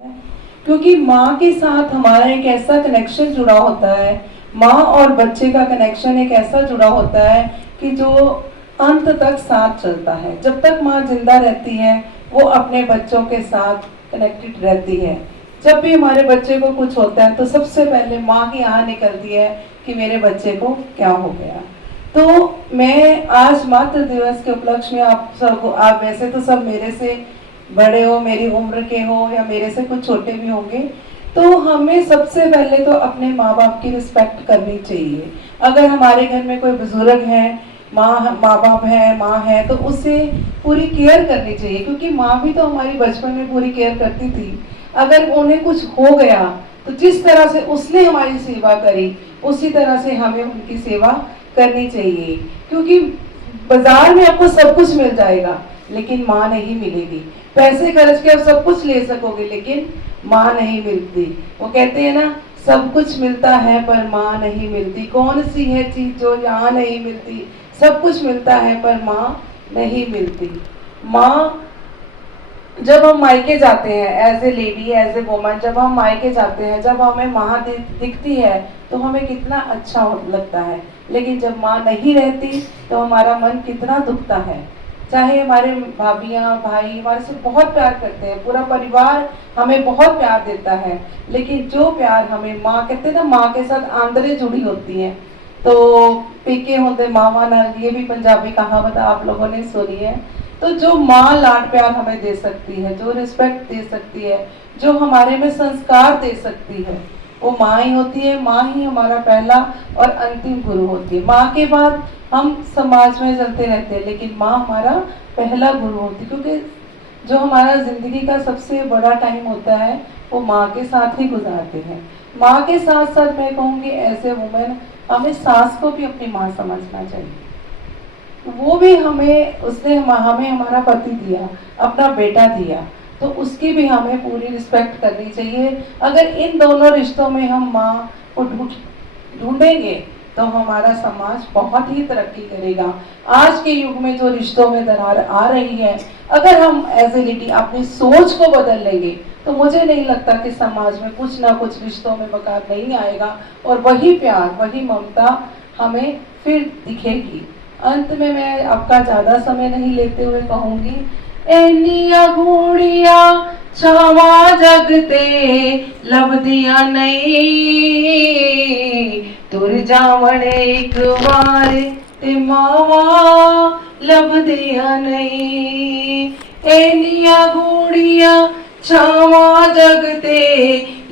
क्योंकि माँ के साथ हमारा एक ऐसा कनेक्शन जुड़ा होता है, माँ और बच्चे का कनेक्शन एक ऐसा जुड़ा होता है कि जो अंत तक साथ चलता है। जब तक माँ जिंदा रहती है वो अपने बच्चों के साथ कनेक्टेड रहती है। जब भी हमारे बच्चे को कुछ होता है तो सबसे पहले माँ की आह निकलती है कि मेरे बच्चे को क्या हो गया। तो मैं आज मातृ दिवस के उपलक्ष्य में आप वैसे तो सब मेरे से बड़े हो, मेरी उम्र के हो या मेरे से कुछ छोटे भी होंगे, तो हमें सबसे पहले तो अपने माँ बाप की रिस्पेक्ट करनी चाहिए। अगर हमारे घर में कोई बुजुर्ग है, माँ बाप है, माँ है, तो उससे पूरी केयर करनी चाहिए, क्योंकि माँ भी तो हमारी बचपन में पूरी केयर करती थी। अगर उन्हें कुछ हो गया तो जिस तरह से उसने हमारी सेवा करी उसी तरह से हमें उनकी सेवा करनी चाहिए। क्योंकि बाजार में आपको सब कुछ मिल जाएगा लेकिन माँ नहीं मिलेगी। पैसे खर्च के आप सब कुछ ले सकोगे लेकिन माँ नहीं मिलती। वो कहते हैं ना, सब कुछ मिलता है पर माँ नहीं मिलती। कौन सी है चीज जो यहाँ नहीं मिलती? सब कुछ मिलता है पर माँ नहीं मिलती। माँ, जब हम मायके जाते हैं as a lady, as a woman, जब हम मायके जाते हैं, जब हमें माँ दिखती है तो हमें कितना अच्छा लगता है। लेकिन जब माँ नहीं रहती तो हमारा मन कितना दुखता है। चाहे हमारे भाभियाँ भाई हमारे से बहुत प्यार करते हैं, पूरा परिवार हमें बहुत प्यार देता है, लेकिन जो प्यार हमें माँ, कहते हैं ना, माँ के साथ आंदरें जुड़ी होती हैं। तो पीके होते मावा नाल, ये भी पंजाबी कहावत आप लोगों ने सुनी है। तो जो माँ लाड प्यार हमें दे सकती है, जो रिस्पेक्ट दे सकती है, जो हमारे में संस्कार दे सकती है, वो माँ ही होती है। माँ ही हमारा पहला और अंतिम गुरु होती है। माँ के बाद हम समाज में चलते रहते हैं लेकिन माँ हमारा पहला गुरु होती है। क्योंकि जो हमारा जिंदगी का सबसे बड़ा टाइम होता है वो माँ के साथ ही गुजारते हैं। माँ के साथ साथ मैं कहूँगी एज ए वुमेन हमें सास को भी अपनी माँ समझना चाहिए। वो भी हमें, उसने हमें हमारा पति दिया, अपना बेटा दिया, तो उसकी भी हमें पूरी रिस्पेक्ट करनी चाहिए। अगर इन दोनों रिश्तों में हम माँ को ढूंढेंगे तो हमारा समाज बहुत ही तरक्की करेगा। आज के युग में जो रिश्तों में दरार आ रही है, अगर हम एज ए लेडी अपनी सोच को बदल लेंगे तो मुझे नहीं लगता कि समाज में कुछ ना कुछ रिश्तों में वकार नहीं आएगा और वही प्यार, वही ममता हमें फिर दिखेगी। अंत में मैं आपका ज्यादा समय नहीं लेते हुए कहूंगी, एनिया घूड़िया छावा जगते लभदिया नहीं, तुर जावण एक बार ते मावा लभदिया नहीं। एनिया घूड़िया छावा जगते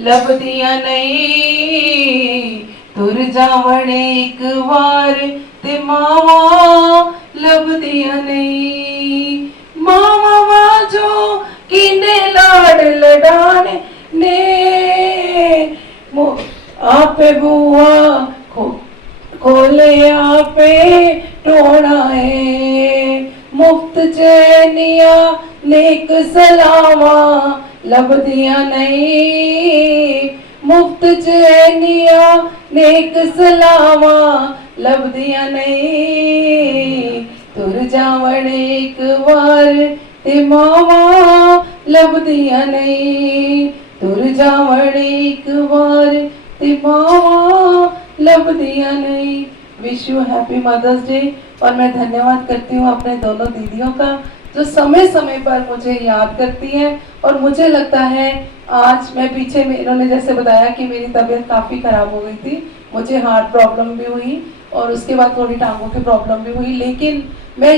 लभदिया नहीं, तुर जावण एक बार ते मावा लभदिया नहीं। मावा वाजो किने लाड लडाने ने, आपे बुआ खोले आपे टोड़ाए, मुफ्त चैनिया नेक सलावा लभदिया नहीं, मुफ्त चैनिया नेक सलावा लभदिया नहीं, तुर जावण एक बार ते मावा लभदिया नहीं, तुर जावण एक बार ते मावा लभदिया नहीं। Wish you happy mother's day. और मैं धन्यवाद करती हूँ अपने दोनों दीदियों का जो समय समय पर मुझे याद करती हैं। और मुझे लगता है आज मैं पीछे में, इन्होंने जैसे बताया कि मेरी तबीयत काफ़ी ख़राब हो गई थी, मुझे हार्ट प्रॉब्लम भी हुई और उसके बाद थोड़ी टांगों की प्रॉब्लम भी हुई, लेकिन मैं